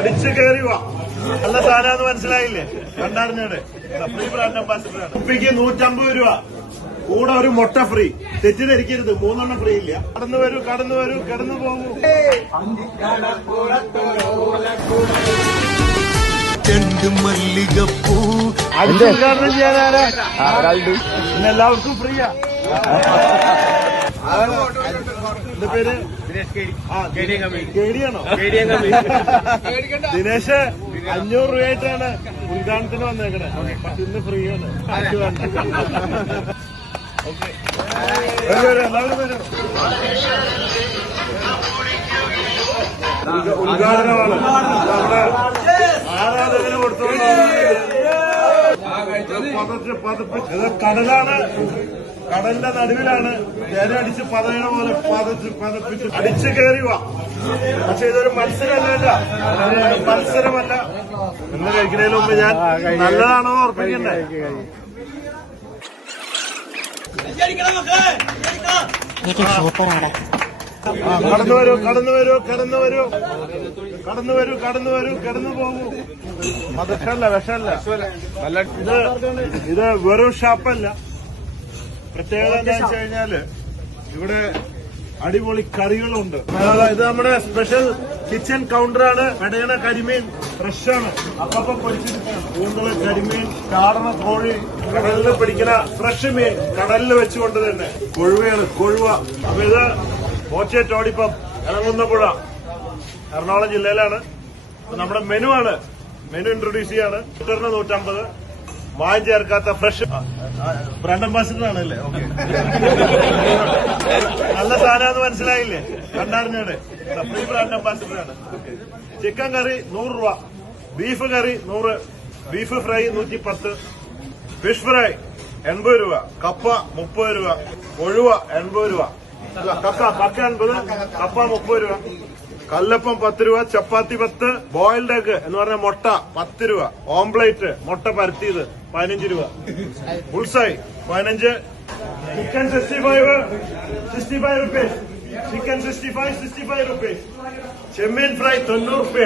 അടിച്ചു കയറി വാ. നല്ല സാധനമാണെന്ന് മനസ്സിലായില്ലേ? കണ്ടറിഞ്ഞത് ഫ്രീ ബ്രാൻഡ് അംബാസിഡറാണ്. കുപ്പിക്ക് 150 രൂപ, കൂടെ ഒരു മുട്ട ഫ്രീ. തെറ്റിദ്ധരിക്കരുത്, 3 ഫ്രീ ഇല്ല. കടന്നു വരൂ, കടന്നു വരൂ, കടന്നു പോകൂ. മല്ലികപ്പൂ ഉദ്ഘാടനം ചെയ്യാനാണ്. എല്ലാവർക്കും ഫ്രീയാ. എന്റെ പേര് കേടിയാണോ? ദിനേശ് 500 രൂപയായിട്ടാണ് ഉദ്ഘാടനത്തിന് വന്നേക്കണേ. പക്ഷെ ഇന്ന് ഫ്രീ ആണ്. എല്ലാവരും വരും. ഉദ്ഘാടനമാണ് നമ്മുടെ ആരാധകന് കൊടുത്തോണ്ട് ഇത് കടലാണ്. കടലിന്റെ നടുവിലാണ്. ജലടിച്ച് പതയണ പോലെ പതപ്പിച്ച് അടിച്ചു കയറി വാ. പക്ഷെ ഇതൊരു മത്സരമല്ല, മത്സരമല്ല. എന്ന് കഴിക്കുന്നതിന് മുമ്പ് ഞാൻ നല്ലതാണോ ഓർപ്പിക്കണ്ടേ? കടന്നു വരൂ, കടന്നു വരൂ, കടന്നു വരൂ, കടന്നു വരൂ, കടന്നു വരൂ, കടന്നു പോകൂ. വിഷമല്ല, വിഷമല്ല. ഇത് വെറും ഷാപ്പല്ല. പ്രത്യേകത എന്താ വെച്ച് കഴിഞ്ഞാല് ഇവിടെ അടിപൊളി കറികളുണ്ട്. ഇത് നമ്മുടെ സ്പെഷ്യൽ കിച്ചൺ കൗണ്ടറാണ്. കടയണ കരിമീൻ ഫ്രഷാണ്, അപ്പം പൊരിച്ചെടുക്കണം. കൂന്തള്, കരിമീൻ, കാടണ കോഴി, കടലിൽ പിടിക്കുന്ന ഫ്രഷ് മീൻ കടലിൽ വെച്ചുകൊണ്ട് തന്നെ. കൊഴുവയാണ്, കൊഴുവ. അപ്പൊ ഇത് മോച്ചേറ്റോടിപ്പം ഇളങ്ങുന്നപ്പുഴ, എറണാകുളം ജില്ലയിലാണ്. നമ്മുടെ മെനു ആണ്. മെനു ഇൻട്രൊഡ്യൂസ് ചെയ്യാണ്. ലിറ്ററിന് 150, മായം ചേർക്കാത്ത ഫ്രഷ് ബ്രാൻഡ് അംബാസിഡർ ആണല്ലേ? ഓക്കെ. നല്ല സാധനമാണെന്ന് മനസ്സിലായില്ലേ? കണ്ടറിഞ്ഞത് ഫ്രീ ബ്രാൻഡ് അംബാസിഡറാണ്. ചിക്കൻ കറി 100 രൂപ, ബീഫ് കറി 100, ബീഫ് ഫ്രൈ 110, ഫിഷ് ഫ്രൈ 80 രൂപ, കപ്പ 30 രൂപ, കൊഴുവ 80 രൂപ, കക്ക 80, കപ്പ 30 രൂപ, കല്ലപ്പം 10 രൂപ, ചപ്പാത്തി 10, ബോയിൽഡ് എഗ് എന്ന് പറഞ്ഞ മുട്ട 10 രൂപ, ഓംപ്ലേറ്റ് മുട്ട പരത്തിയത് 15 രൂപ, bull's eye 15, chicken 65 rupees, chicken 65 rupees, ചെമ്മീൻ ഫ്രൈ 90 രൂപ.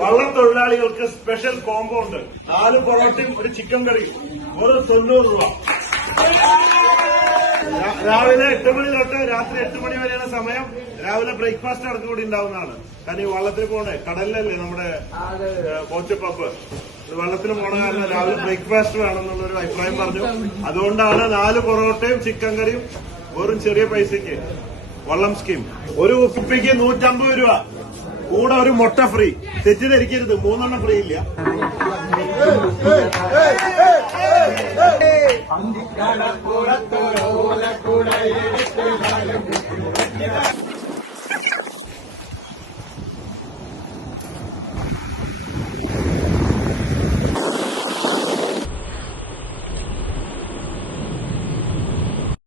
വള്ളം തൊഴിലാളികൾക്ക് സ്പെഷ്യൽ കോംബോ ഉണ്ട്. 4 പൊറോട്ടയും ഒരു ചിക്കൻ കറിയും വെറും 90 രൂപ. രാവിലെ 8 മണി തൊട്ട് രാത്രി 8 മണി വരെയാണ് സമയം. രാവിലെ ബ്രേക്ക്ഫാസ്റ്റ് അടക്കം കൂടി ഉണ്ടാവുന്നതാണ്. കാരണം ഈ വള്ളത്തിൽ പോണേ, കടലിലല്ലേ നമ്മുടെ കോച്ചപ്പപ്പ്, വെള്ളത്തിൽ പോണ കാരണം രാവിലെ ബ്രേക്ക്ഫാസ്റ്റ് വേണമെന്നുള്ളൊരു അഭിപ്രായം പറഞ്ഞു. അതുകൊണ്ടാണ് 4 പൊറോട്ടയും ചിക്കൻ കറിയും വെറും ചെറിയ പൈസക്ക്. വള്ളം സ്കീം. ഒരു കുപ്പിക്ക് 150 രൂപ, കൂടെ ഒരു മുട്ട ഫ്രീ. തെറ്റിദ്ധരിക്കരുത്, 3 ഫ്രീ ഇല്ല. അന്തിക്കടപ്പുറത്തൊരോലക്കൂട